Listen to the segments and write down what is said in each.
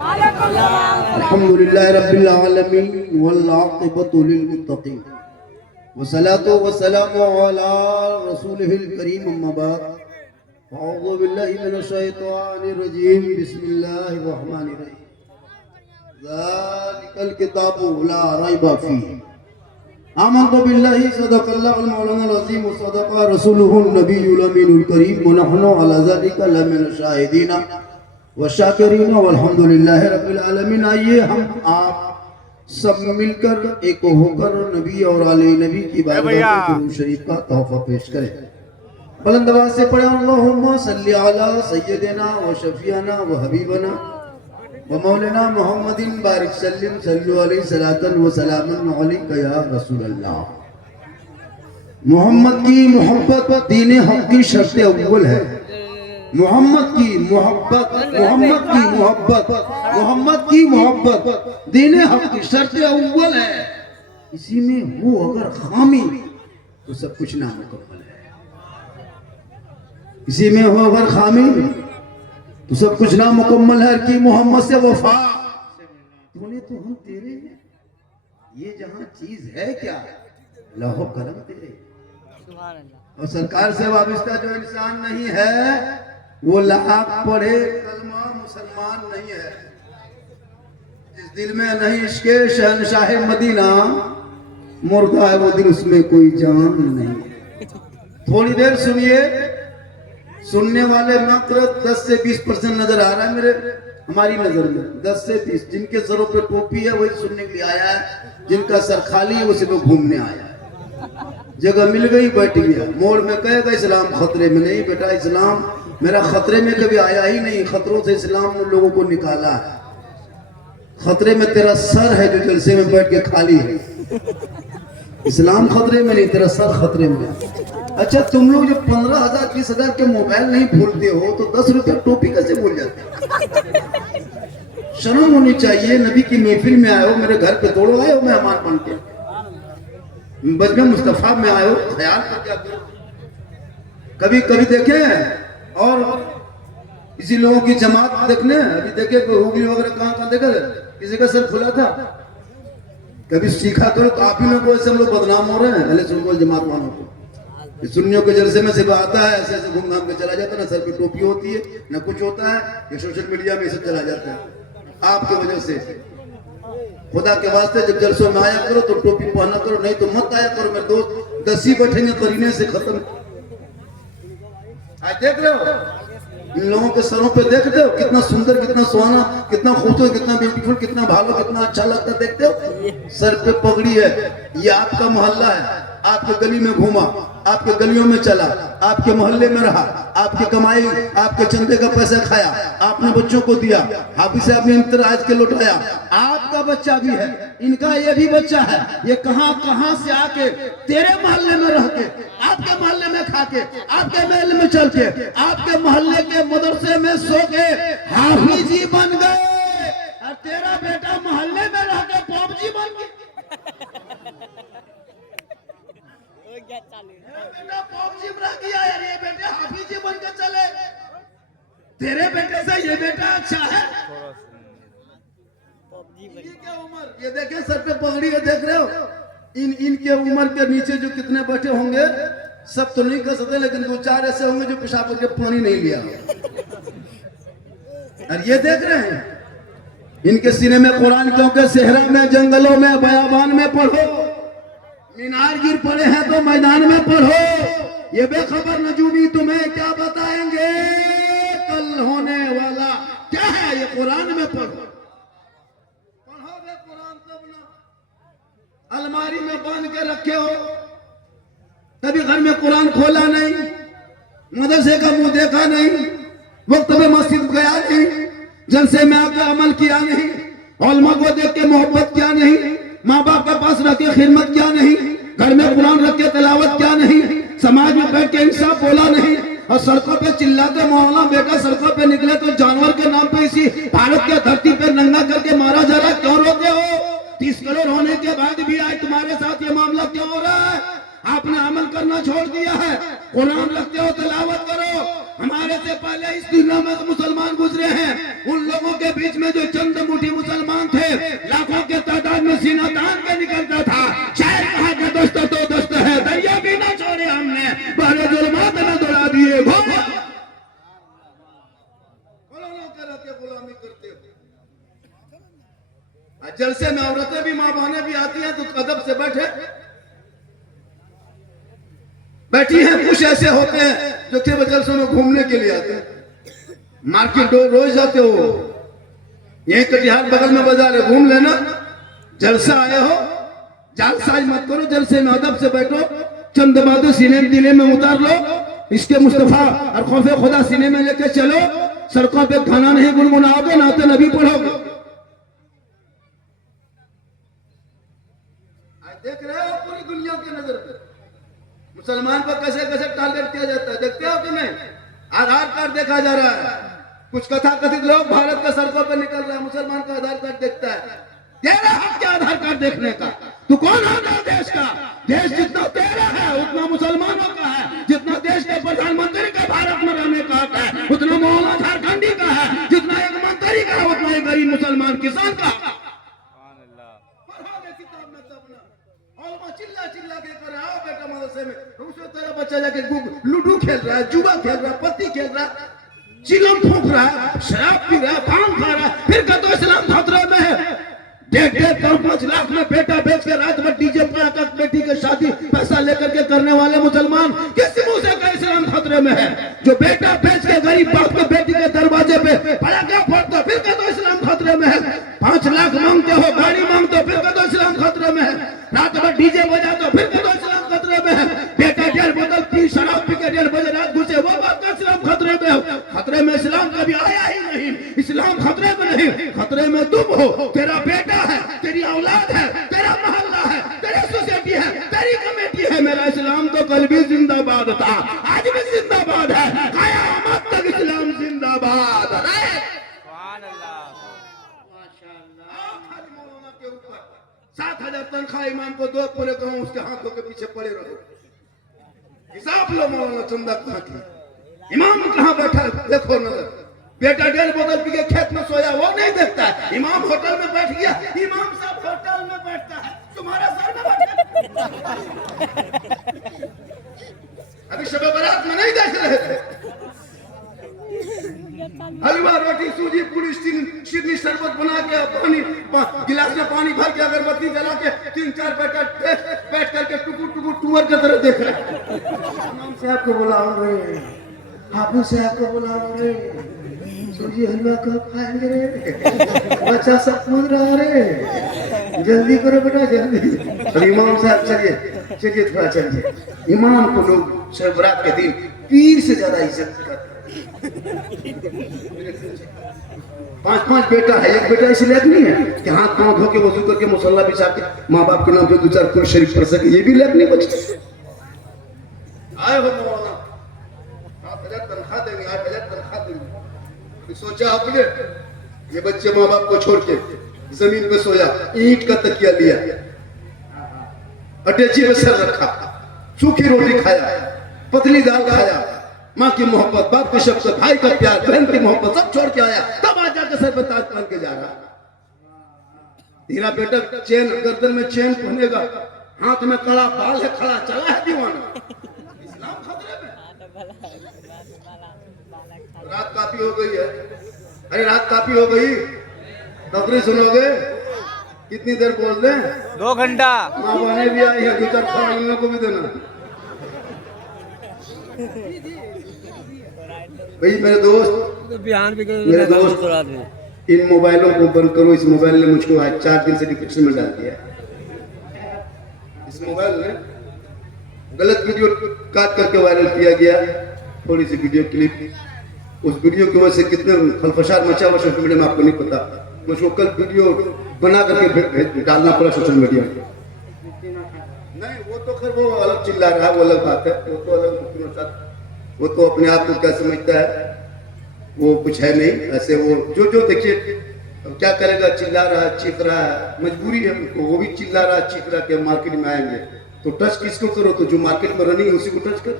अल्हम्दुलिल्लाहि रब्बिल आलमीन वल आक़िबतु लिल मुत्तक़ीन वस्सलातु वस्सलामु अला रसूलिहिल करीम अम्मा बाद अऊज़ु बिल्लाहि मिनश शैतानिर रजीम बिस्मिल्लाहिर रहमानिर रहीम ज़ालिकल किताबु ला रैबा फीह आमन्तु बिल्लाहि सदक़ल्लाहुल मौलानाल अज़ीम व सदक़ा रसूलुहुन नबियुल अमीनुल करीम व नहनु अला ज़ालिका लमिनश शाहिदीन व शाकिरीन वल्हम्दुलिल्लाहि रब्बिल आलमीन। आइए हम आप सब मिलकर एक होकर नबी और आले नबी की बारगाह में दुरूद शरीफ का तोहफा पेश करें। बुलंद आवाज से पढ़े अल्लाहुम्मा सल्ली अला सय्यदिना व शफीअना व हबीबना व मौलाना मुहम्मदिन बारिक सल्लिम सल्लु अलैहि सलातन व सलामन अलैका या रसूल अल्लाह। मोहम्मद की मोहब्बत दीन हक की शर्त अव्वल है। मोहम्मद की मोहब्बत दीन हक की शर्त अव्वल है। इसी में हो अगर खामी तो सब कुछ नामुकम्मल है। इसी में हो अगर खामी तो सब कुछ नामुकम्मल है। कि मोहम्मद से वफा बोले तो हम तेरे हैं। ये जहां चीज है क्या लौह कलम तेरे। और सरकार से वाबस्ता जो इंसान नहीं है वो लाख पढ़े कलमा मुसलमान नहीं है। जिस दिल में नहीं इश्क़ शहंशाह मदीना मुर्दा है वो दिल, उसमें कोई जान नहीं है। थोड़ी देर सुनिए। सुनने वाले मात्र 10 से 20% नजर आ रहा है मेरे हमारी नजर में। 10 से 20 जिनके सरों पे टोपी है वही सुनने के लिए आया है। जिनका सर खाली है वो सिर्फ घूमने आया है। जगह मिल गई बैठ गया। मोड़ में कहेगा इस्लाम खतरे में नहीं। बेटा इस्लाम मेरा खतरे में कभी आया ही नहीं। खतरों से इस्लाम ने लोगों को निकाला है। खतरे में तेरा सर है जो जलसे में बैठ के खाली है। इस्लाम खतरे में नहीं, तेरा सर खतरे में। अच्छा तुम लोग जो 15,000 20,000 के मोबाइल नहीं भूलते हो तो 10 रुपया टोपी कैसे भूल जाते हो? शर्म होनी चाहिए। नबी की महफिल में आए हो, मेरे घर पे तोड़ो आए हो मेहमान बन के। बजमे मुस्तफा में आए हो, ख्याल करके आते हो। कभी कभी देखे और इसी लोगों की जमात देखने अभी देखे हुगली वगैरह कहाँ देखा किसी का सर खुला था। कभी सीखा करो तो आप ही लोग ऐसे हम लोग बदनाम हो रहे हैं। अहले सुन्नत वल जमात वालों को सुन्नियों के जलसे में सिर्फ आता है ऐसे ऐसे घूम घाम के चला जाता है। ना सर पे टोपी होती है ना कुछ होता है। ये सोशल मीडिया में सब चला जाता है आपकी वजह से। खुदा के वास्ते जब जलसों में आया करो तो टोपी पहना करो, नहीं तो मत आया करो। मेरे दोस्त 10 ही बैठेंगे करीने से खत्म। आज देख रहे हो इन लोगों के सरों पे, देखते हो कितना सुंदर, कितना सुहाना, कितना खूबसूरत, कितना ब्यूटीफुल, कितना भालो, कितना अच्छा लगता है। देखते हो सर पे पगड़ी है। ये आपका मोहल्ला है। आपके गली में घूमा, आपके गलियों में चला, आपके मोहल्ले में रहा, आपकी कमाई आपके चंदे का पैसा खाया, आपने बच्चों को दिया, हाफिज साहब ने इम्तियाज के लौटाया। आपका बच्चा भी है, इनका ये भी बच्चा है। ये कहां से आके तेरे मोहल्ले में रह के, आपके मोहल्ले में खा के, आपके महल में चल के, आपके मोहल्ले के मदरसे में सो के हाफिजी बन गए। और तेरा बेटा मोहल्ले में रह के पबजी बन गया। बेटा पबजी बन गया यार, ये बेटे हाफिजी बन के चले। तेरे बेटे से ये बेटा अच्छा है। ये क्या उम्र, ये देखे सर पे पगड़ी है, देख रहे हो। इनके उम्र के नीचे जो कितने बैठे होंगे सब तो नहीं कर सकते, लेकिन 2-4 ऐसे होंगे जो पेशाब करके पानी नहीं लिया। और ये देख रहे हैं इनके सीने में कुरान, क्योंकि सेहरा में, जंगलों में, बयाबान में पढ़ो। मीनार गिर पड़े हैं तो मैदान में पढ़ो। ये बेखबर नजूमी तुम्हें क्या बताएंगे कल होने वाला क्या है, ये कुरान में पढ़ो। पढ़ोगे कुरान तब ना। अलमारी में बांध के रखे हो, कभी घर में कुरान खोला नहीं, मदरसे का मुंह देखा नहीं, वक्त में मस्जिद गया नहीं, जलसे में आकर अमल किया नहीं, उलमा को देख के मोहब्बत किया नहीं, माँ बाप के पास रख के खिदमत क्या नहीं, घर में कुरान रख के तिलावत क्या नहीं, समाज में बैठ के इंसाफ बोला नहीं, और सड़कों पे चिल्लाते मौलाना बेटा सड़कों पे निकले तो जानवर के नाम पे इसी भारत के धरती पे नंगा करके मारा जा रहा है। क्यों रोते हो? 30 करोड़ होने के बाद भी आज तुम्हारे साथ ये मामला क्यों हो रहा है? आपने अमल करना छोड़ दिया है। कुरान रखते हो, तिलावत करो, हमारे से पहले इस दुनिया में मुसलमान गुजरे हैं, उन लोगों के बीच में जो चंद मुठी मुसलमान थे, लाखों के तादाद में सीना तान के निकलता था। शायर कहा कि दोस्त तो दोस्त है, दरिया भी ना छोड़े हमने, पहले जुल्मात न दौड़ा दिए। गुलामी करते हो। जलसे में औरतें भी, माँ बहनें भी आती हैं तो अदब से बैठी हैं। कुछ ऐसे होते हैं जो केवल जलसों में घूमने के लिए आते हैं। मार्केट रोज जाते हो, यही कटिहार बगल में बाजार है, घूम लेना। जलसा आए हो, जालसाज मत करो, जलसे में अदब से बैठो, चंद बातें सीने दिले में उतार लो, इसके मुस्तफा और खौफे खुदा सीने में लेके चलो। सड़कों पे खाना नहीं गुनगुनाओगे, नाते नबी पढ़ोगे। देख रहे हो पूरी दुनिया की नजर पे मुसलमान पर कैसे कैसे टारगेट किया जाता है, देखते हो कि नहीं? आधार कार्ड देखा जा रहा है, कुछ कथा कथित लोग भारत के सड़कों पर निकल रहे हैं, मुसलमान का आधार कार्ड देखता है। तेरा हक क्या आधार कार्ड देखने का? तू कौन है देश का? देश जितना तेरा है उतना मुसलमानों का है, जितना देश के प्रधानमंत्री का भारत में रहने का हक है उतना मौलाना झारखंडी का है, जितना एक मंत्री का है उतना एक गरीब मुसलमान किसान का। चिल्ला चिल्ला के कर आओ बेटा मदरसे में, उसमें तेरा बच्चा जाके लूडो खेल रहा है, जुआ खेल रहा है, पत्ती खेल रहा है, चिलम फूंक रहा है, शराब पी रहा है, पान खा रहा है, फिर कहते इस्लाम खतरे में है। 1.5 लाख में बेटा बेच के रात भर डीजे पर बेटी के शादी पैसा लेकर के करने वाले मुसलमान किस मुंह से कहे इस्लाम खतरे में है? जो बेटा बेच के गरीब बाप के बेटी के दरवाजे पे पटाखा फोड़ते फिर कहते इस्लाम खतरे में है। 5 लाख मांगते हो, गाड़ी मांगते हो, फिर कहते इस्लाम खतरे में है। रात भर डीजे बजाते हो, फिर कहते इस्लाम खतरे में है। बेटा 1.5 बोतल पी शराब पी के 1.5 बजे रात घुसे, वो बात का इस्लाम खतरे में हो। खतरे में इस्लाम कभी आया ही नहीं, इस्लाम खतरे में नहीं, खतरे में तुम हो। तेरा बेटा है, तेरी औलाद है, तेरा मोहल्ला है, तेरी सोसाइटी है, तेरी कमेटी है। मेरा इस्लाम तो कल भी जिंदाबाद था, आज भी जिंदाबाद है, कयामत तक इस्लाम जिंदाबाद है। 7,000 तनख्वाह इमाम को दो, पूरे कहूं उसके हाथों के पीछे पड़े रहो। हिसाब लो मौलाना चंदा कहाँ की, इमाम कहाँ बैठा देखो नजर। बेटा 1.5 बोतल पी के खेत में सोया, वो नहीं देखता है। इमाम होटल में बैठ गया, इमाम साहब होटल में बैठता है, तुम्हारा सर में बैठा। अभी शबे बारात में नहीं देख रहे थे, हलवा रोटी सूजी पूरी सिरनी शरबत बना के पानी गिलास में पानी भर के अगरबत्ती जला के 3-4 बेटा बैठ करके टुकुर टुकुर टूअर की तरह देख रहे। इमाम साहब को बुलाओ रे, हाफिज साहब को बुलाओ रे, सूजी हलवा कब खाएंगे रे, बच्चा सब कूद रहा रे, जल्दी करो बेटा जल्दी। और इमाम साहब चलिए चलिए थोड़ा चलिए। इमाम को लोग शब बारात के दिन पीर से ज्यादा इज्जत करते। 5-5 बेटा है, एक बेटा इसलिए नहीं है कि हाथ पांव धो के वजू करके मुसल्ला बिछा के माँ बाप के नाम पे 2-4 कुल शरीफ पढ़ सके, ये भी लैब नहीं बचते। आए हो मौलाना 8,000 तनख्वाह देंगे, 8,000 तनख्वाह देंगे। सोचा आपने ये बच्चे माँ बाप को छोड़ के जमीन पे सोया, ईंट का तकिया लिया, अटैची में सर रखा, सूखी रोटी खाया, पतली दाल खाया, माँ की मोहब्बत, बाप की शफ़क़त, भाई का प्यार, बहन की मोहब्बत सब छोड़ के आया, तब आज जाकर सर पे ताज पहन के जा रहा। तेरा बेटा चेन गर्दन में चेन पहनेगा, हाथ में कड़ा, बाल है खड़ा, चला है दीवाना। इस्लाम खतरे में। रात काफी हो गई है, अरे रात काफी हो गई, तकरीर सुनोगे? कितनी देर बोल दें? 2 घंटा। माँ बहने भी आई है, 2-4 खाने को भी देना। भाई मेरे दोस्त इन मोबाइलों को बंद करो। इस मोबाइल ने मुझको आज 4 दिन से डिप्रेशन में डाल दिया। इस मोबाइल ने गलत वीडियो काट करके वायरल किया गया, थोड़ी सी वीडियो क्लिप। उस वीडियो की वजह से कितने खलफशार मचा हुआ सोशल मीडिया में आपको नहीं पता। मुझको कल वीडियो बना करके डालना पड़ा सोशल मीडिया में। नहीं वो तो खैर वो अलग चिल्ला रहा है, वो अलग बात है, वो तो अलग, वो तो अपने आप को क्या समझता है, वो कुछ है नहीं ऐसे। वो जो देखिए क्या करेगा, चिल्ला रहा है, चीख रहा है, मजबूरी है उनको, वो भी चिल्ला रहा है, चीख रहा है कि मार्केट में आएंगे तो टच किसको करो, तो जो मार्केट में रनिंग है उसी को टच कर।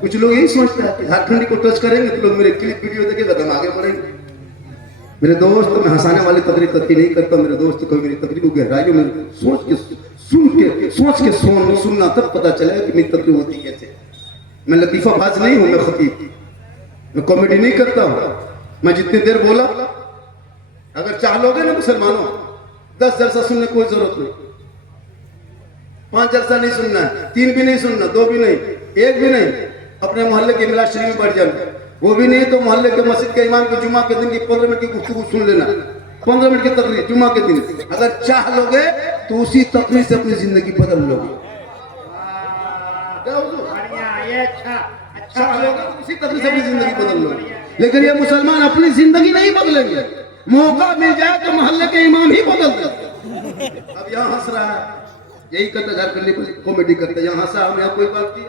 कुछ लोग यही सोचते हैं कि झारखंडी को टच करेंगे तो लोग मेरे क्लिप वीडियो देखेगा तो हम आगे बढ़ेंगे। मेरे दोस्त, मैं हंसाने वाली तकरीर कतई नहीं करता। मेरे दोस्त कभी मेरी तकरीर को गहराइयों में सोच के सुनना, तब पता चलेगा कि मेरी तकरीर होती कैसे। मैं लतीफाबाज नहीं हूं, मैं खतीब, मैं कॉमेडी नहीं करता हूं। मैं जितनी देर बोला, अगर चाह लोगे ना मुसलमानों, 10 जलसा सुनने कोई जरूरत नहीं। 5 जलसा नहीं सुनना है, 3 भी नहीं सुनना, 2 भी नहीं, 1 भी नहीं। अपने मोहल्ले के मिलाद शरीफ में बढ़ जाना, वो भी नहीं तो मोहल्ले के मस्जिद के इमाम के जुमा के दिन की 15 मिनट की गुफ्तगू सुन लेना। 15 मिनट की तकरीर जुमा के दिन, अगर चाह लोगे तो उसी तकरीर से अपनी जिंदगी बदल लोगे। चाह लोगे तो उसी तकरीर से अपनी जिंदगी बदल लोगे। लेकिन ये मुसलमान अपनी जिंदगी नहीं बदलेंगे, मौका मिल जाए तो मोहल्ले के इमाम ही बदल देते। अब यहाँ हंस रहा है, यही करते झारखंडी कॉमेडी करते। यहाँ हंसा, हम यहाँ कोई बात की,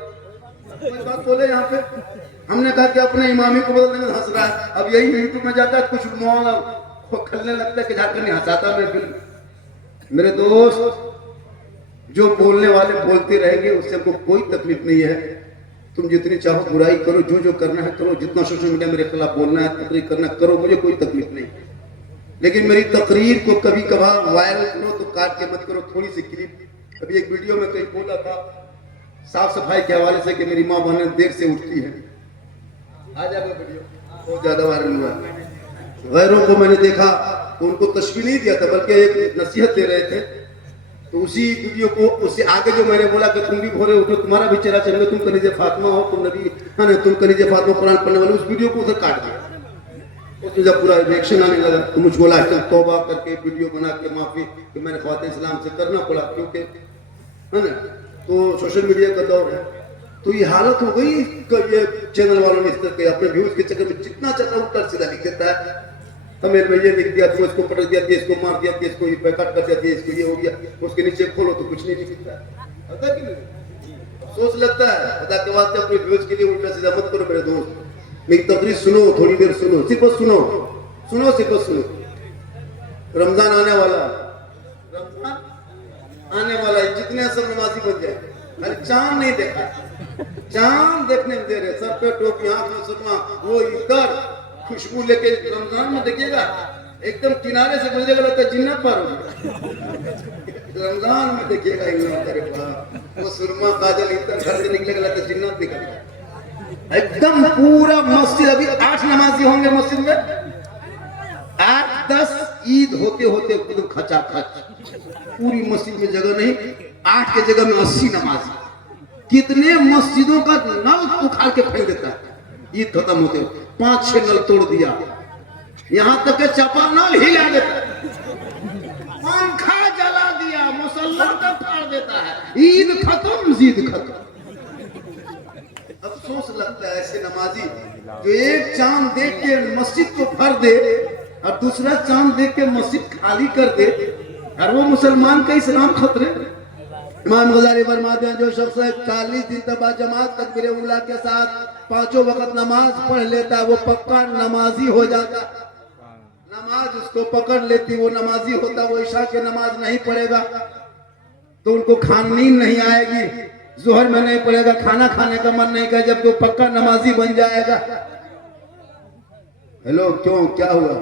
कोई बात बोले यहाँ पे, हमने कहा कि अपने इमामी को बदल देंगे, हंस रहा है। अब यही यूट्यूब में जाता है, कुछ माहौल खलने लगता है कि झारखंडी हंसाता मैं फिल्म। मेरे दोस्त, जो बोलने वाले बोलते रहेंगे, उससे हमको कोई तकलीफ नहीं है। तुम जितनी चाहो बुराई करो, जो करना है करो, जितना सोशल मीडिया मेरे खिलाफ बोलना है, तकरीर करना करो, मुझे कोई तकलीफ नहीं। लेकिन मेरी तकरीर को कभी कभार वायरल करो तो काट के मत करो, थोड़ी सी क्लिप। अभी एक वीडियो में कहीं बोला था साफ सफाई के हवाले से कि मेरी माँ बहन देर से उठती है, आ जाएगा वीडियो, बहुत ज्यादा वायरल हुआ। गैरों को मैंने देखा तो उनको तशबीह नहीं दिया था, बल्कि एक नसीहत दे रहे थे। तो उसी वीडियो को, उससे आगे जो मैंने बोला कि तुम भी भोरे उठो, तुम्हारा भी चेहरा चल, तुम कनीज़े फातिमा हो, तुम नबी है ना, तुम कनीज़े फातिमा कुरान पढ़ने वाले, उस वीडियो को उधर काट दिया। उसमें जब पूरा रिएक्शन आने लगा तो मुझको लास्ट तौबा करके वीडियो बना के माफी कि मैंने ख्वाते इस्लाम से करना पड़ा, क्योंकि है ना, तो सोशल मीडिया का दौर है। तो ये हालत हो गई, ये चैनल वालों ने इस तरह के अपने व्यूज के चक्कर में जितना चाहता उल्टा सीधा लिख देता है। तमिल में ये लिख दिया, तो इसको पटक दिया, इसको मार दिया, इसको ये कट कर दिया, इसको ये हो गया, उसके नीचे खोलो तो कुछ नहीं लिखता है। पता कि नहीं, सोच लगता है। पता के वास्ते अपने व्यूज के लिए उल्टा सीधा मत करो मेरे दोस्त। मेरी तकरीर सुनो, थोड़ी देर सुनो, सिर्फ सुनो, सिर्फ सुनो। रमजान आने वाला, रमजान आने वाला है, जितने सब नमाजी बन जाए। अरे चांद नहीं देखा, चांद देखने में दे रहे, सर पे टोपी, आंख में सुरमा, वो इधर खुशबू लेके रमजान में देखिएगा, एकदम किनारे से गुजरेगा, लगता है जिन्नत पार हो। रमजान में देखिएगा वो सुरमा काजल इतना घर से निकलेगा, लगता है जिन्नत दिखेगा एकदम पूरा। मस्जिद अभी 8 नमाजी होंगे मस्जिद में, 8-10 ईद होते होते एकदम खचाखच, पूरी मस्जिद में जगह नहीं, 8 के जगह में 80 नमाजी। कितने मस्जिदों का नल उखाड़ के फेंक देता है ईद खत्म होते, 5-6 नल तोड़ दिया, यहाँ तक के चापानल हिला देता है, पंखा जला दिया, मुसल्ला तक फाड़ देता है। ईद खत्म, जीद खत्म। अफसोस लगता है ऐसे नमाजी जो एक चांद देख के मस्जिद को भर दे और दूसरा चांद देख के मस्जिद खाली कर दे, और वो मुसलमान का इस्लाम खतरे। इमाम गजाली फरमाते हैं, जो शख्स 40 दिन तक जमात तकबीर उला के साथ 5 वक्त नमाज पढ़ लेता है, वो पक्का नमाजी हो जाता। नमाज उसको पकड़ लेती, वो नमाजी होता। वो इशा के नमाज नहीं पढ़ेगा तो उनको नींद नहीं आएगी, जोहर में नहीं पड़ेगा, खाना खाने का मन नहीं कर, जब तो पक्का नमाजी बन जाएगा। हेलो, क्यों, क्या हुआ?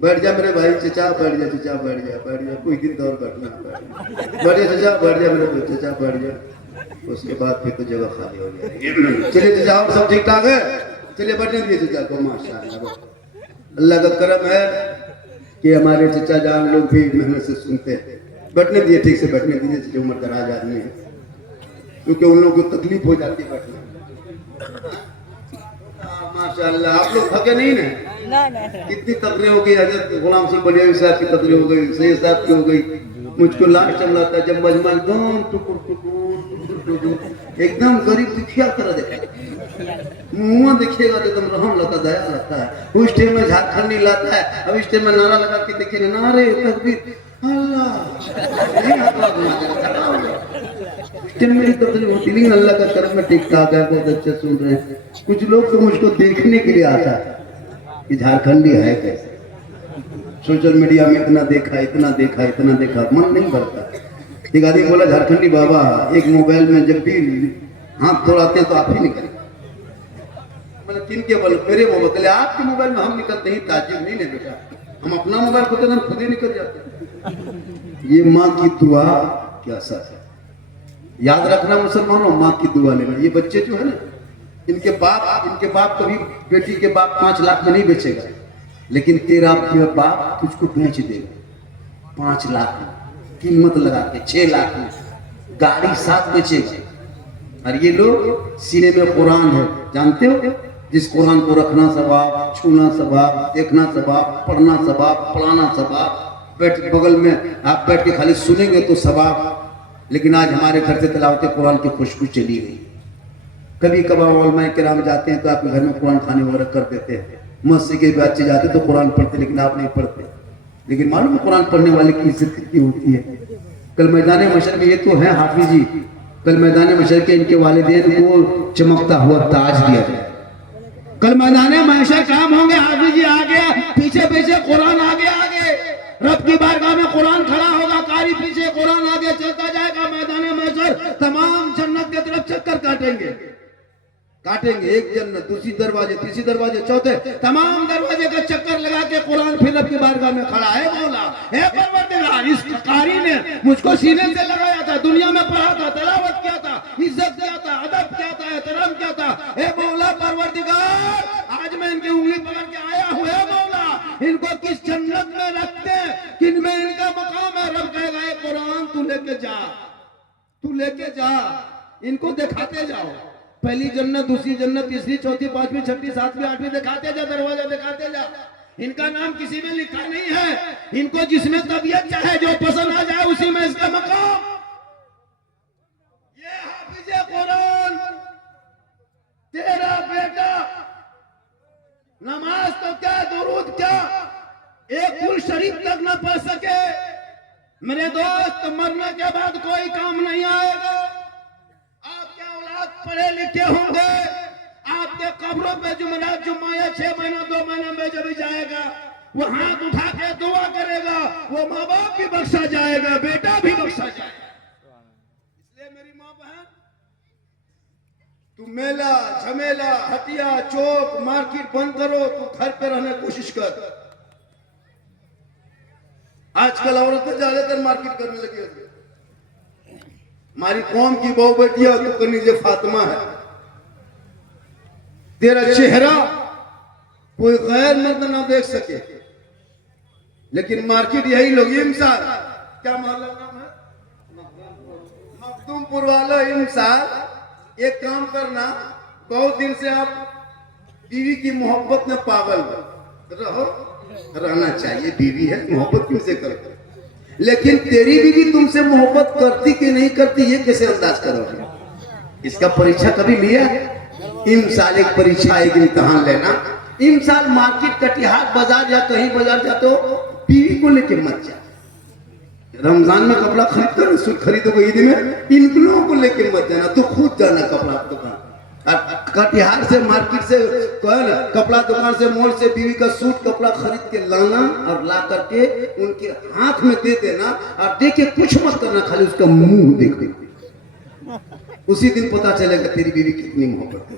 बैठ जा मेरे भाई, चचा बैठ जा, चचा बैठ जा, बैठ जा, कोई दिन दौर बैठना, बैठ जा चचा, बैठ जा मेरे चचा, बैठ जा। उसके बाद फिर तो जगह खाली हो जाएगी। चलिए चचा, और सब ठीक ठाक है, चलिए बैठने दीजिए चचा को। माशाअल्लाह, अल्लाह का करम है कि हमारे चचा जान लोग भी मेहनत से सुनते हैं। बैठने दिए, ठीक से बैठने दीजिए, जो उम्र दराज आदमी है, क्योंकि उन लोगों को तकलीफ हो जाती है बैठने। माशाअल्लाह, आप लोग थके नहीं ना? कितनी तकरीर हो गई, हजरत गुलाम सिंह बलियावी साहब की तकरीर हो गई, सैयद साहब की हो गई, मुझको लाश चल रहा था जब मजमा एकदम टुकुर एकदम गरीब दुखिया तरह देखा, मुँह देखिएगा तो एकदम रहम लगता, दया लगता है। उस टाइम में झारखंडी लाता है, अब इस टाइम में नारा लगा के देखिए, नारे तकबीर अल्लाह, मेरी तकलीफ होती नहीं। अल्लाह का तरफ में ठीक ठाक है, बहुत अच्छे सुन रहे हैं। कुछ लोग तो मुझको देखने के लिए आता है कि झारखंडी है कैसे। सोशल मीडिया में इतना देखा, इतना देखा, मन नहीं भरता। एक आदमी बोला, झारखंडी बाबा, एक मोबाइल में जब भी हाथ दौड़ाते हैं तो आप ही निकले। मैंने किनके बोले? मेरे मोबाइल। आपके मोबाइल में हम निकलते ही ताज्जुब नहीं है बेटा, हम अपना मोबाइल खोलते हम खुद ही निकल जाते। ये माँ की दुआ क्या सच है, याद रखना मुसलमानों, माँ की दुआ लेना। ये बच्चे जो है ना, इनके बाप कभी बेटी के बाप 5 लाख में नहीं बेचेगा, लेकिन तेरा बाप तुझको बेच देगा 5 लाख में, कीमत लगा के 6 लाख में, गाड़ी 7 बेचेगा। और ये लोग सीने में कुरान है, जानते हो, जिस कुरान को रखना सवाब, छूना सवाब, देखना सवाब, पढ़ना सवाब, पढ़ाना सवाब, बैठ बगल में आप बैठ के खाली सुनेंगे तो सवाब। लेकिन आज हमारे घर से तिलावत कुरान की खुशबू चली गई। कभी कभार उलमाए किराम जाते हैं तो आपके घर में कुरान खाने वगैरह कर देते हैं, मस्जिद के बच्चे जाते तो कुरान पढ़ते, लेकिन आप नहीं पढ़ते। लेकिन मालूम कुरान पढ़ने वाले की इज्जत कितनी होती है। कल मैदान महशर में ये तो है हाफिज जी, कल मैदान महशर के इनके वालिदैन को चमकता हुआ ताज दिया जाए। कल मैदान महशर काम होंगे, हाफिज जी आ गया, पीछे पीछे कुरान आगे आगे, रब की बारगाह में कुरान खड़ा होगा, कारी पीछे कुरान आगे चलता जाएगा। मैदान महशर तमाम जन्नत की तरफ चक्कर काटेंगे, एक जन्नत, दूसरी दरवाजे, तीसरी दरवाजे, चौथे, तमाम दरवाजे का चक्कर लगा के कुरान फिर रब की बारगाह में खड़ा है। मौला है परवरदिगार, इस कारी ने मुझको सीने से लगाया था, दुनिया में पढ़ा था, तिलावत किया था, इज्जत किया था, अदब किया था, एहतराम किया था। हे मौला परवरदिगार, आज मैं इनकी उंगली पकड़ के आया हूँ। हे मौला, इनको किस जन्नत में रखते, किन में इनका मकाम है। रब कहेगा ये कुरान तू लेके जा, तू लेके जा, इनको दिखाते जाओ। पहली जन्नत, दूसरी जन्नत, तीसरी, चौथी, 5वीं, 6वीं, 7वीं, 8वीं दिखाते जा, दरवाजा दिखाते जा। इनका नाम किसी में लिखा नहीं है, इनको जिसमें तबीयत चाहे, जो पसंद आ जाए उसी में इसका मकाम। ये हाफिज कुरान तेरा बेटा नमाज तो क्या, दुरूद क्या, एक कुल शरीफ तक न पढ़ सके, मेरे दोस्त मरने के बाद कोई काम नहीं आएगा। आपके औलाद पढ़े लिखे होंगे, आपके कब्रों पे जुमेरात जुम्मा या 6 महीना 2 महीने में जब जाएगा, वो हाथ उठा के दुआ करेगा, वो माँ बाप भी बख्शा जाएगा, बेटा भी बख्शा जाएगा। इसलिए मेरी माँ बहन, तू मेला झमेला हटिया चौक मार्केट बंद करो, तू घर पे रहने की कोशिश कर। आजकल औरतें ज्यादातर मार्केट करने लगी है। हमारी कौम की बहु बेटियां तो कनीज़े फातिमा है, तेरा चेहरा कोई गैर मर्द ना देख सके, लेकिन मार्केट यही लोग, इंसार क्या मोहल्ला नाम है, मखदूमपुर वाला इंसार। एक काम करना, बहुत दिन से आप बीवी की मोहब्बत में पागल रहो, रहना चाहिए, बीवी है, मोहब्बत क्यों से करते, लेकिन तेरी बीवी तुमसे मोहब्बत करती कि नहीं करती ये कैसे अंदाज करोगे? इसका परीक्षा कभी लिया? इंसान एक परीक्षा, एक इम्तिहान लेना। इंसान मार्केट कटिहार बाजार या कहीं बाजार जाते हो, बीवी को लेके मत जा। रमजान में कपड़ा खरीदोगे, ईद में इन लोगों को लेके मत जाना, तो खुद जाना कपड़ा दुकान। कटिहार से मार्केट से कपड़ा दुकान से मॉल से बीवी का सूट कपड़ा खरीद के लाना और ला करके उनके हाथ में दे देना, और दे के कुछ मत करना, खाली उसका मुंह देख देना। उसी दिन पता चलेगा तेरी बीवी कितनी मोहब्बत है,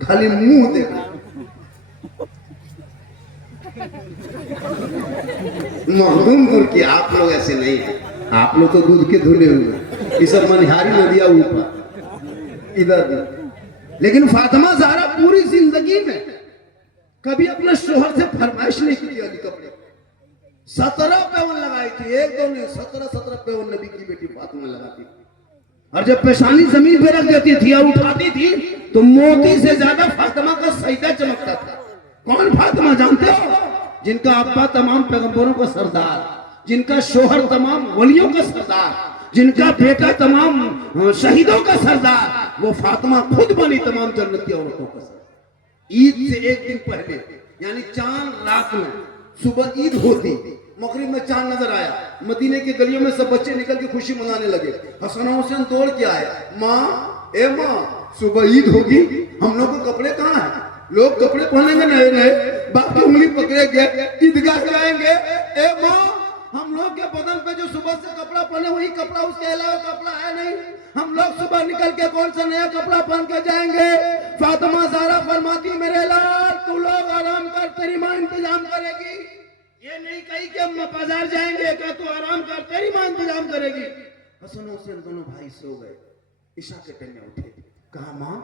खाली मुंह देखना। मखदूमपुर की आप लोग ऐसे नहीं है, आप लोग तो दूध के धुले हुए, ये सब मनिहारी नदिया ऊपर इधर। लेकिन फातिमा ज़हरा पूरी जिंदगी में कभी अपने शोहर से फरमाइश नहीं की वाली कपड़े। 17 पेवन लगाई थी, एक दो नहीं, 17 पेवन नबी की बेटी फातिमा लगाती थी। और जब पेशानी जमीन पे रख देती थी और उठाती थी तो मोती से ज्यादा फातिमा का सजदा चमकता था। कौन फातिमा जानते हो? जिनका अब्बा तमाम पैगंबरों का सरदार, जिनका शोहर तमाम वलियों का सरदार, जिनका बेटा तमाम शहीदों का सरदार, वो फातिमा खुद बनी तमाम जन्नती औरतों का सरदार। ईद से एक दिन पहले, यानी चांद रात में, सुबह ईद होती, मगरिब में चांद नजर आया, मदीने के गलियों में सब बच्चे निकल के खुशी मनाने लगे। हसन हुसैन दौड़ के आए, माँ, ए माँ, सुबह ईद होगी, हम लोग को कपड़े कहाँ हैं? लोग कपड़े पहनेंगे नए नए, बाप की उंगली पकड़े गए, ईदगाह जाएंगे। ए माँ, हम हम लोग के बदन पे जो सुबह से कपड़ा पहने वही कपड़ा, उसके अलावा कपड़ा है नहीं। हम लोग सुबह निकल के कौन सा नया कपड़ा पहन के जाएंगे? फातिमा ज़हरा फरमाती मेरे लाल तू लोग आराम कर, तेरी माँ इंतजाम करेगी। ये नहीं कही कि हम बाजार जाएंगे, क्या तू आराम कर, तेरी माँ इंतजाम करेगी। हसन हुसैन दोनों भाई सो गए। ईशा के टाइम में उठे, कहा माँ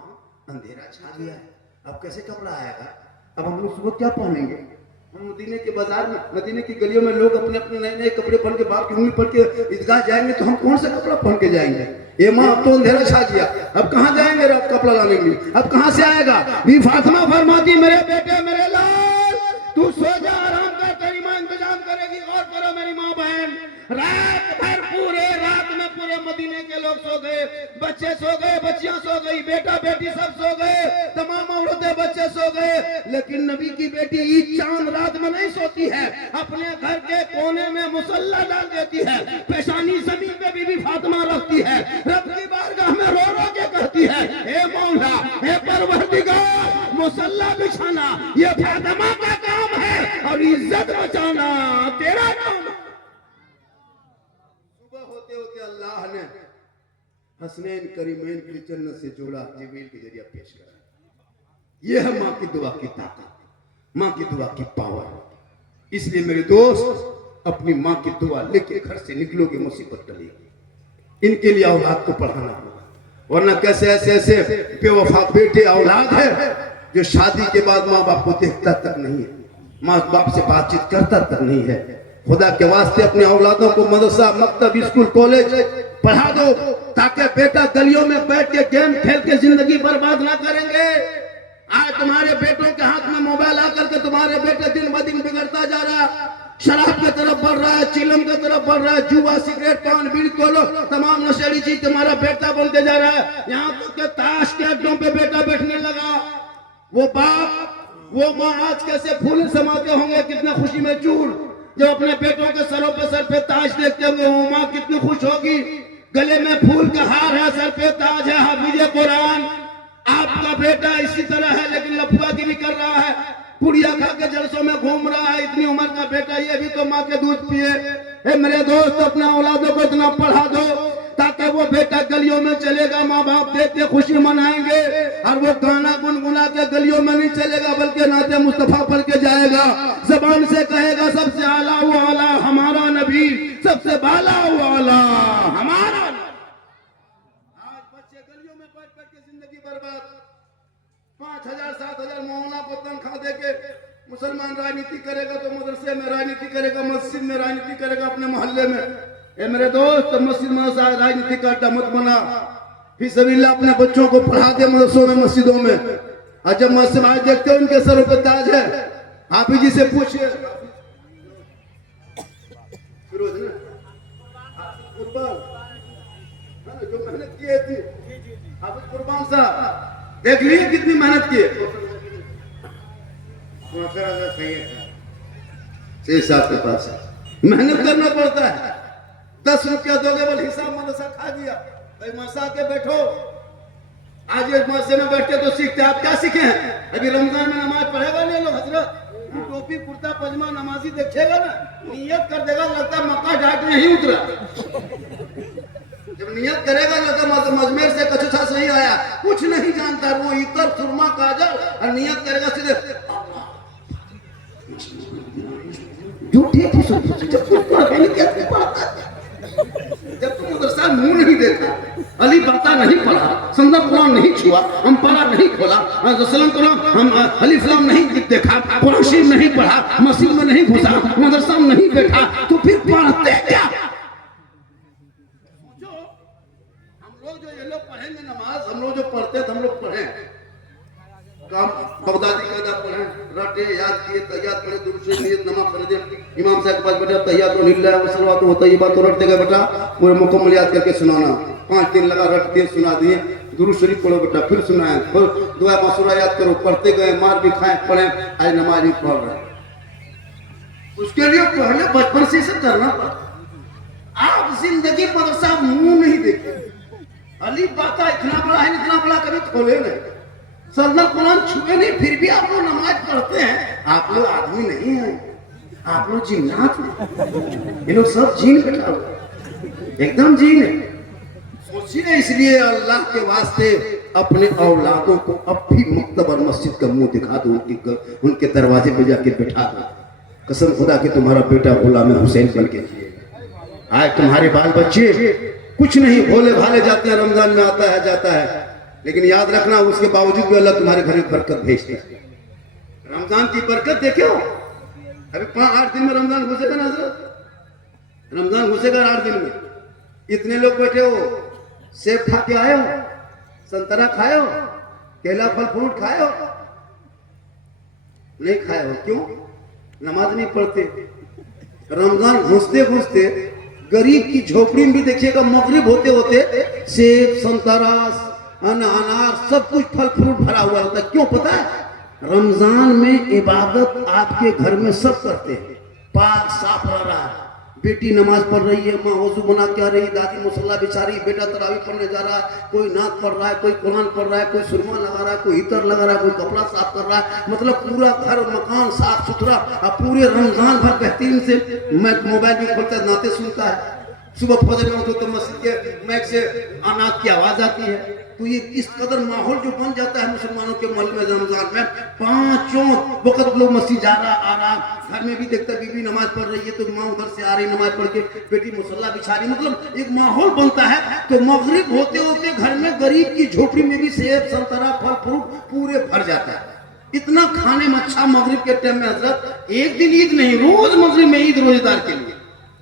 अंधेरा छा गया है, अब कैसे कपड़ा आएगा? अब हम लोग सुबह क्या पहनेंगे? हम मदीने के बाजार में, मदीने की गलियों में लोग अपने अपने नए नए कपड़े पहन के बाप की उंगली पड़ के ईदगाह जाएंगे, तो हम कौन सा कपड़ा पहन के जाएंगे? ये माँ अब तो अंधेरा छा गया, अब कहाँ जाएंगे अब कपड़ा लाने के लिए? अब कहाँ से आएगा? भी फातिमा फरमाती मेरे बेटे मेरे लाल तू सो जा, आराम कर, तेरी माँ इंतजाम करेगी। और करो मेरी माँ बहन, रात भर पूरे रात में पूरे मदीने के लोग सो गए, बच्चे सो गए, बच्चियां सो गई, बेटा बेटी सब सो गए, तमाम औरतें बच्चे सो गए। लेकिन नबी की बेटी ईद चांद रात में नहीं सोती है, अपने घर के कोने में मुसल्ला डाल देती है, पेशानी जमीन पे बीबी फातिमा रखती है, रब की बारगाह में रो रो के कहती है हे मौला हे परवरदिगार, मुसल्ला बिछाना ये फातिमा का काम है और इज्जत बचाना तेरा काम है। सुबह होते होते अल्लाह ने हसनैन करीमैन की जन्नत से जोड़ा, जिब्रील के जरिए पेश करा। यह है माँ की दुआ की ताकत, माँ की दुआ की पावर। इसलिए मेरे दोस्त अपनी माँ की दुआ लेके घर से निकलोगे मुसीबत टलेगी। इनके लिए औलाद को पढ़ाना होगा, वरना कैसे ऐसे ऐसे बेवफा बेटे औलाद है जो शादी के बाद माँ बाप को देखता तक नहीं है, माँ बाप से बातचीत करता तक नहीं है। खुदा के वास्ते अपने औलादों को मदरसा मकतब स्कूल कॉलेज पढ़ा दो, ताकि बेटा गलियों में बैठ के गेम खेल के जिंदगी बर्बाद ना करेंगे। आज तुम्हारे बेटों के हाथ में मोबाइल आकर के तुम्हारे बेटे दिन ब दिन बिगड़ता जा रहा, शराब की तरफ बढ़ रहा है, चिलम की तरफ बढ़ रहा है, जुआ सिगरेट पान बीड़ी कोलो तमाम नशेड़ी चीज तुम्हारा बेटा बनते जा रहा है। यहाँ तक के ताश के अड्डों पे बेटा बैठने लगा। वो बाप वो माँ आज कैसे फूल समाते होंगे, कितने खुशी में चूर, जब अपने बेटों के सरों पे सर पे ताज देखते होंगे, वो माँ कितनी खुश होगी। गले में फूल का हार है, सर पे ताज है, हाफिज कुरान। आपका बेटा इसी तरह है लेकिन लफुआगिरी कर रहा है, पुड़िया खा के जलसों में घूम रहा है। इतनी उम्र का बेटा, ये भी तो माँ के दूध पिए। मेरे दोस्त अपने औलादों को इतना पढ़ा दो ताकि वो बेटा गलियों में चलेगा, माँ बाप देख के खुशी मनाएंगे, और वो गाना गुनगुना के गलियों में नहीं चलेगा बल्कि नाते मुस्तफा पढ़ के जाएगा, जबान से कहेगा सबसे आला वो आला हमारा नबी, सबसे बाला वो आला हमारा। आज बच्चे गलियों में बैठ बैठ के जिंदगी बर्बाद, 5,000 7,000 मोहल्ला को तनख्वाह देके मुसलमान राजनीति करेगा तो मदरसे में राजनीति करेगा, मस्जिद में राजनीति करेगा, अपने मोहल्ले में। ए मेरे दोस्त, मस्जिद मदरसा राजनीति का अड्डा मत बना, फिर सबिल्लाह अपने बच्चों को पढ़ा दे मदरसों में मस्जिदों में। और जब मस्जिद आज देखते हो उनके सरों पे ताज है, हाफिज जी से पूछिए, जो मेहनत की थी हाफिज कुर्बान साहब, देख लिए कितनी मेहनत की। साहब के पास मेहनत करना पड़ता है, 10 रुपया दोगे बोल हिसाब मदरसा खा दिया, भाई मसा के बैठो। आज इस मदरसे में बैठते तो सीखते, आप क्या सीखे हैं? अभी रमजान में नमाज पढ़ेगा नहीं लोग, हजरत टोपी कुर्ता पजामा नमाजी देखेगा ना, नियत कर देगा, लगता है मक्का डाट नहीं उतरा। जब नियत करेगा लगता मजमेर से कछुछा से ही आया, कुछ नहीं जानता, वो इतर सुरमा काजल, और नियत करेगा सीधे झूठी जब तुम मदरसा मुंह नहीं देखा, अली बाता नहीं पढ़ा, संदर्भ कुरान नहीं छुआ, हम पारा नहीं खोला, हम अली फलाम नहीं देखा, कुरान शरीफ नहीं पढ़ा, मस्जिद में नहीं घुसा, मदरसा में नहीं बैठा, तो फिर पढ़ते क्या? हम लोग जो ये लोग पढ़ेंगे नमाज, हम लोग जो पढ़ते थे हम लोग पढ़े काम बगदादी कायदा पढ़े, रटे याद किए, तैयार पढ़े, दुरूद शरीफ नियत नमाज पढ़ दे, इमाम साहब के पास बैठा तैयार लिल्लाह व सल्लल्लाहु व तय्यिबात तो रटते गए बेटा, पूरे मुकम्मल याद करके सुनाना। 5 दिन लगा, रट दिए, सुना दिए। दुरूद शरीफ पढ़ो बेटा, फिर सुनाए, फिर दुआ मसूरा याद करो, पढ़ते गए, मार भी खाए, पढ़े, आज नमाज ही पढ़ रहे। उसके लिए पहले बचपन से सब करना पड़ता। आप जिंदगी मदरसा मुंह नहीं देखे, अली बाता इतना बड़ा है, इतना बड़ा कभी खोले नहीं, सरदार कुरान छुए नहीं, फिर भी आप लोग नमाज पढ़ते हैं। आप लोग आदमी नहीं हैं, आप लोग जिन्नात हैं, ये लोग सब जीन बैठा हुआ, एकदम जीन है। सोचिए, इसलिए अल्लाह के वास्ते अपने औलादों को अब भी मकतब और मस्जिद का मुंह दिखा दो, उनके दरवाजे पे जाके बैठा दो। कसम खुदा कि तुम्हारा बेटा गुलाम हुसैन बन के जिएगा। आए तुम्हारे बाल बच्चे कुछ नहीं, भोले भाले जाते हैं, रमजान में आता है जाता है, लेकिन याद रखना उसके बावजूद भी अल्लाह तुम्हारे घर में बरकत भेजता है। रमजान की बरकत देखो, अभी 8 दिन में रमजान घुसेगा ना हजरत, रमजान घुसेगा 8 दिन में। इतने लोग बैठे हो, सेब खा के आए हो, संतरा खाए हो, केला फल फ्रूट खाए हो? नहीं खाए हो, क्यों? नमाज नहीं पढ़ते। रमजान घुसते घुसते गरीब की झोपड़ी में भी देखिएगा, मगरिब होते होते सेब संतरा अनार सब कुछ फल फ्रूट भरा हुआ होता है। क्यों पता है? रमजान में इबादत आपके घर में सब करते हैं, पाक साफ रह रहा है, बेटी नमाज पढ़ रही है, माँ वजू बना के आ रही है, दादी मुसल्ला बिछा रही है, बेटा तरावी पढ़ने जा रहा है, कोई नात पढ़ रहा है, कोई कुरान पढ़ रहा है, कोई सुरमा लगा रहा है, कोई इतर लगा रहा है, कोई कपड़ा साफ कर रहा है। मतलब पूरा घर मकान साफ सुथरा, और पूरे रमजान भर बेहतरीन से मैं मोबाइल भी खोलता है, नाते सुनता है। सुबह फजर में उठो तो मस्जिद के मैक से अनाथ की आवाज आती है। तो ये इस कदर माहौल जो बन जाता है मुसलमानों के मोहल्ले में रमजान में, 5 वक्त लोग मस्जिद जा रहा आ रहा, घर में भी देखता बीबी नमाज पढ़ रही है तो माँ उधर से आ रही नमाज पढ़ के, बेटी मुसल्ला बिछा रही, मतलब एक माहौल बनता है। तो मगरिब होते होते घर में गरीब की झोपड़ी में भी सेब संतरा फल फ्रूट पूरे भर जाता है। इतना खाने में अच्छा मगरिब के टाइम में हजरत, एक दिन ईद नहीं, रोज मगरिब में ईद रोजेदार के लिए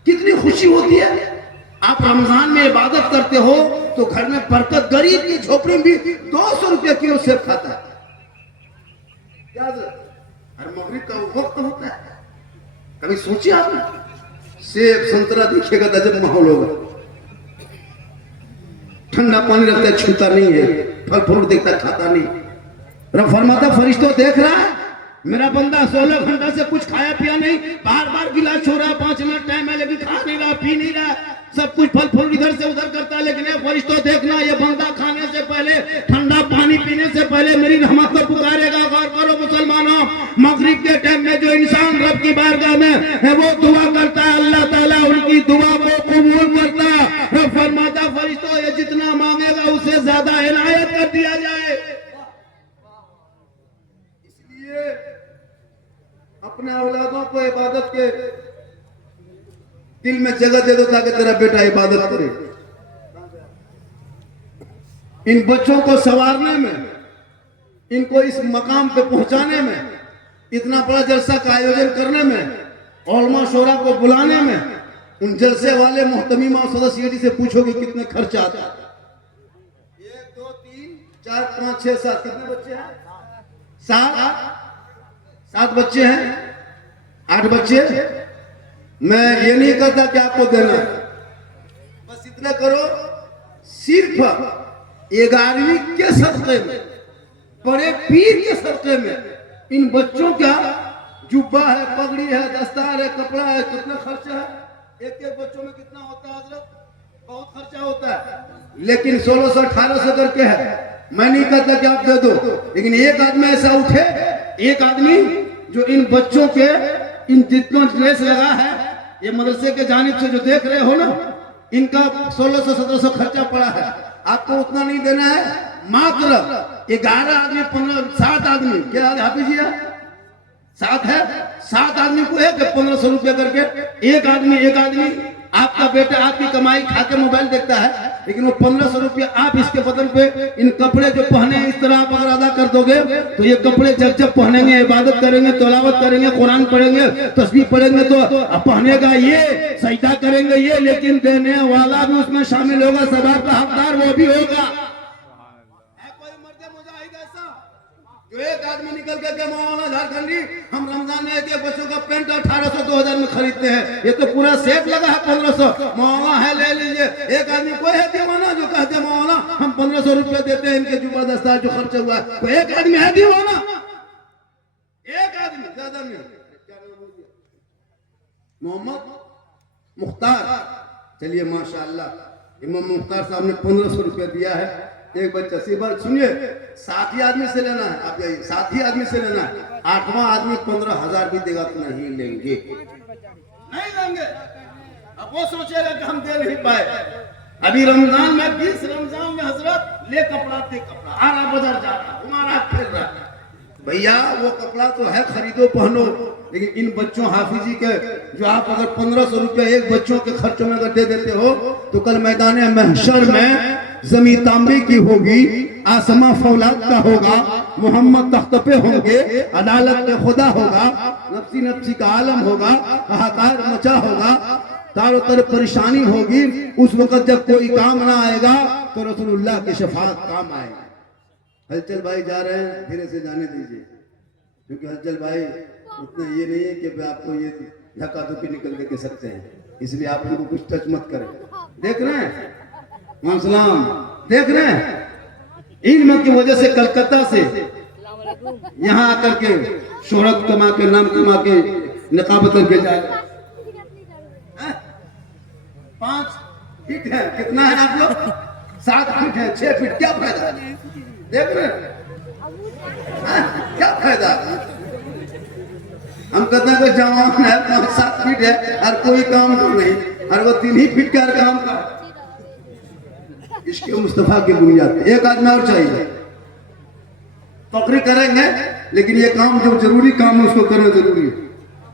कितनी खुशी होती है। आप रमजान में इबादत करते हो तो घर में बरकत, गरीब की झोपड़ी में भी 200 रुपये किलो सेब खाता है। क्या हर मगरिब का वक्त होता है, कभी सोचिए आपने? सेब संतरा दिखेगा तो जब माहौल होगा, ठंडा पानी रखता है छूता नहीं है, फल फ्रूट देखता है खाता नहीं। रब फरमाता फरिश्तों देख रहा है मेरा बंदा 16 घंटा से कुछ खाया पिया नहीं, बार बार गिलास छो रहा, 5 मिनट टाइम है लेकिन खा नहीं रहा, पी नहीं रहा, सब कुछ फल फूल इधर से उधर करता है। लेकिन फरिश्तों देखना, ये बंदा खाने से पहले, ठंडा पानी पीने से पहले मेरी रहमत को पुकारेगा। गौर करो मुसलमानों, मगरिब के टाइम में जो इंसान रब की बारगाह में है वो दुआ करता है, अल्लाह ताला उनकी दुआ को कबूल करता है। रब फरमाता फरिश्तों ये जितना मांगेगा उससे ज्यादा इनायत कर दिया जाए। इसलिए अपने औलादों को इबादत के दिल में जगह दे दो ताकि तेरा बेटा इबादत करे। इन बच्चों को संवारने में, इनको इस मकाम पे पहुंचाने में, इतना बड़ा जलसा का आयोजन करने में, उलमा शोरा को बुलाने में, उन जलसे वाले मोहतमीमा और सदस्य से पूछोगे कितने खर्च आता है? 1 2 3 4 5 6 7 कितने बच्चे हैं? 7 बच्चे हैं, 8 बच्चे। मैं ये नहीं कहता कि आपको देना, बस इतना करो, सिर्फ 11वीं के सदक़े में, बड़े पीर के सदक़े में इन बच्चों का जुब्बा है, पगड़ी है, दस्तार है, कपड़ा है, कितना खर्चा है? एक बच्चों में कितना होता है हजरत? बहुत खर्चा होता है। लेकिन 1600 1800 करके है। मैं नहीं कहता कि आप दे दो, लेकिन एक आदमी ऐसा उठे, एक आदमी जो इन बच्चों के इन जितना ड्रेस लगा है, ये मदरसे के जानिब से जो देख रहे हो ना, इनका 1600 1700 खर्चा पड़ा है। आपको उतना नहीं देना है, मात्र 11 आदमी 7 आदमी, क्या हाफिज जी 7 है, 7 आदमी को है 1500 रुपया करके, एक आदमी आपका बेटा आपकी कमाई खा के मोबाइल देखता है, लेकिन वो 1500 रुपया आप इसके बदन पे इन कपड़े जो पहने इस तरह आप अगर अदा कर दोगे तो ये कपड़े जब पहनेंगे, इबादत करेंगे, तिलावत करेंगे, कुरान पढ़ेंगे, तस्बीह पढ़ेंगे तो पहनेगा ये, सजदा करेंगे ये, लेकिन देने वाला भी उसमें शामिल होगा, सवाब का हकदार वो भी होगा। जो एक आदमी निकल के मौलाना झारखंडी हम रमजान में एक बच्चों का पेंट 1800 2000 में खरीदते हैं, ये तो पूरा सेट लगा है 1500, मौलाना है ले लीजिए। एक आदमी कोई है दीवाना जो कहते हैं मौलाना हम 1500 रुपया देते हैं इनके जुबा दस्तार जो खर्चा हुआ है, तो एक आदमी है दीवाना, एक आदमी, ज्यादा नहीं। मोहम्मद मुख्तार, चलिए माशाअल्लाह इमाम मुख्तार साहब ने 1500 रुपया दिया है, एक बच्चा सिर्फ सुनिए, 7 ही आदमी से लेना है, आप यही 7 ही आदमी से लेना है। 8वां आदमी 15,000 भी देगा तो नहीं लेंगे, नहीं लेंगे। अब वो सोचेगा कि हम दे नहीं पाए। अभी रमजान में 20 रमजान में हजरत ले कपड़ा दे कपड़ा, आ रहा बाजार जा रहा, घुमा रहा फिर रहा। भैया वो कपड़ा तो है, खरीदो पहनो, लेकिन इन बच्चों हाफिजी के जो आप अगर 1500 रुपया एक बच्चों के खर्चों में अगर दे देते हो तो कल मैदान महशर में जमीन तांबे की होगी, आसमां फौलाद का होगा, मोहम्मद तख्त पे होंगे, अदालत में खुदा होगा, नफ्सी नफ्सी का आलम होगा, हाहाकार मचा होगा, चारों तरफ परेशानी होगी। उस वक्त जब कोई काम ना आएगा तो रसूलुल्लाह की शफाअत काम आएगी। हलचल भाई जा रहे हैं, धीरे से जाने दीजिए, क्योंकि हलचल भाई उतना ये नहीं है कि आपको ये धक्का धुक्की निकल के सकते हैं, इसलिए आप उनको कुछ टच मत करें। देख रहे हैं सलाम, देख रहे हैं इल्म की वजह से कलकत्ता से यहाँ आकर के शोहरत कमा के नाम कमा के नकाब करके जा रहे हैं। 5 फीट है, कितना है आप लोग? 7 फीट है, 6 फीट, क्या फायदा? देख रहे हैं क्या फायदा? हम कहते हैं कि जवान है 5-7 फीट है और कोई काम नहीं, और वो 3 ही फीट का काम का। इसके मुस्तफा की बुनियाद पे एक आदमी और चाहिए, तकरीर करेंगे, लेकिन ये काम जो जरूरी काम है उसको करना जरूरी है।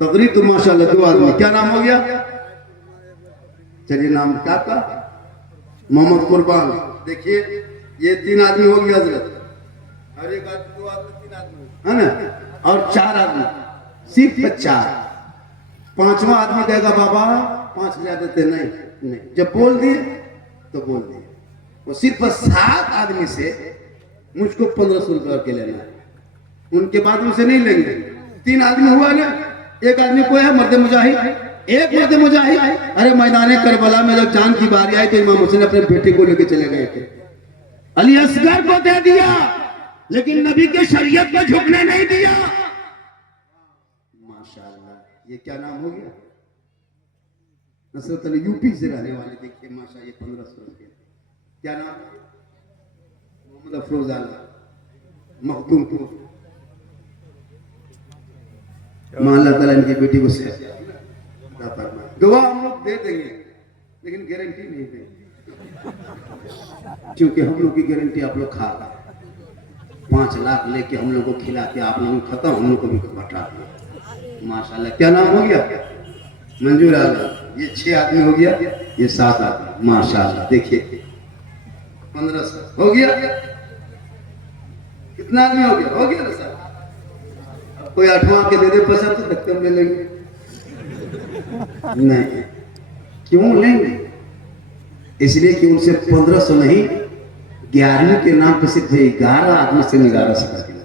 तकरीर तो माशाल्लाह 2 आदमी, क्या नाम हो गया? चलिए नाम क्या आपका? मोहम्मद कुर्बान। देखिए ये 3 आदमी हो गया हजरत, और एक आदमी 2 आदमी 3 आदमी है ना, और 4 आदमी, सिर्फ 4। 5वां आदमी कहेगा बाबा 5,000 देते, नहीं, जब बोल दिए तो बोल दिए। वो सिर्फ 7 आदमी से मुझको 1500 रुपया के लेना है, उनके बाद उनसे नहीं लेंगे। 3 आदमी हुआ ना, एक आदमी को है मर्द मुजाहिद, एक मर्द मुजाहिद। अरे मैदान करबला में जब जान की बारी आई तो इमाम हुसैन अपने बेटे को लेके चले गए थे, अली असगर को दे दिया, लेकिन नबी के शरीयत को झुकने नहीं दिया। माशाअल्लाह, ये क्या नाम हो गया? नसरत अली, यूपी से रहने वाले, देखिए माशा, ये 1500 रुपये, क्या नाम? मोहम्मद अफरोज आला, मखदूमपुर। अल्लाह ताला इनकी बेटी को से दुआ हम लोग दे देंगे, लेकिन गारंटी नहीं देंगे, क्योंकि हम लोग की गारंटी आप लोग खा रहे। 5 लाख लेके हम लोग को खिला के आप लोग खत्म, हम लोग को भी बटा दिया। माशाल्लाह, क्या नाम हो गया? मंजूर आलम। ये 6 आदमी हो गया, ये 7 आदमी, माशाल्लाह। देखिए 1500 हो गया। कितना आदमी हो गया? हो गया ना सर। अब कोई 8वां के दे दे पैसा तो धक्के में ले लेंगे, नहीं। क्यों लेंगे? इसलिए कि उनसे 1500 नहीं, 11वीं के नाम पे सिर्फ 11 आदमी से 1100 कर दिया।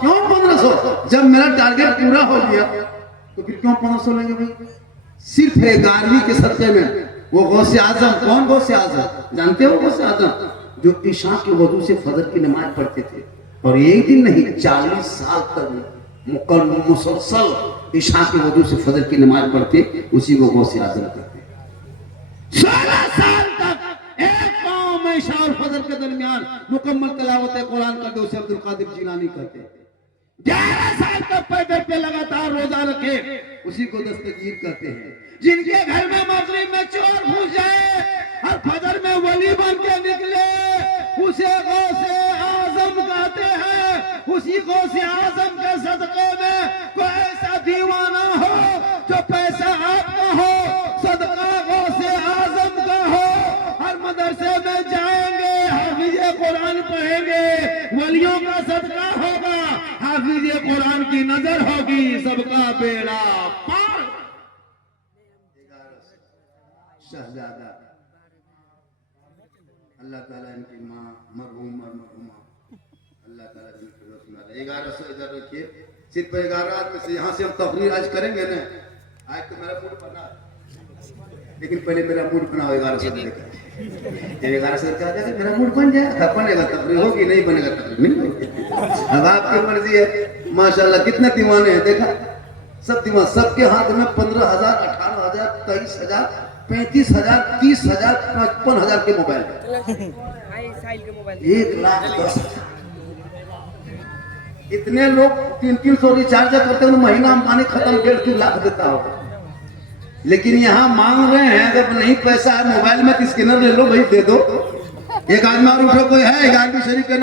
क्यों 1500? जब मेरा टारगेट पूरा हो गया तो फिर क्यों 1500 लेंगे भाई? सिर्फ 11वीं के सत्य में वो गौसे आजम, कौन गौसे आजम जानते हो? गौसे आजम जो ईशा के वजू से फजर की नमाज पढ़ते थे, और एक दिन नहीं 40 साल तक मुसलसल ईशा के वजू से फजर की नमाज पढ़ते, उसी को गौसे आजम करते। 16 साल तक एक पाँव में ईशा और फजर के दरमियान मुकम्मल तिलावत कुरान करते, उसे अब्दुल कादिर जिलानी करते। 11 साल तक पैदल पे लगातार रोजा रखे, उसी को दस्तगीर करते हैं। जिनके घर में मगरिब में चोर घुस जाए और फजर में वली बन के निकले, उसे गौसे आजम कहते हैं। उसी गौसे आजम के सदके में कोई ऐसा दीवाना हो जो पैसा आपका हो, सदका गौसे आजम का हो, हर मदरसे में जाएंगे, हाफिज़े कुरान पढ़ेंगे, वलियों का सदका होगा, हाफिज़े कुरान की नजर होगी, सबका बेड़ा पार। शहजादा अल्लाह ताला इनकी माँ मरहूम और मरहूमा अल्लाह ताला इनको सुना दे। 1100 इधर रखिए, सिर्फ 11 आदमी से यहाँ से हम तकरीर आज करेंगे ना। आज तो मेरा मूड बना, लेकिन पहले मेरा मूड बनाओ 1100 लेकर। 1100 क्या जाएगा, मेरा मूड बन जाए, बनेगा तकरीर होगी, नहीं बनेगा तकरीर नहीं होगी। अब आपकी मर्जी है। माशाल्लाह कितने दीवाने हैं, देखा सब दीवान, सबके हाथ में 15,000, 18,000, 23,000 35,000, 30,000, 55,000 के मोबाइल, 1,10,000। इतने लोग 300 रिचार्ज करते हैं, महीना अंबानी खत्म 1.5 लाख देता होगा। लेकिन यहाँ मांग रहे हैं अगर नहीं पैसा है मोबाइल में, स्कैनर ले लो भाई, दे दो। एक आदमी और उठो, कोई है गाड़ी शरीफ के नाम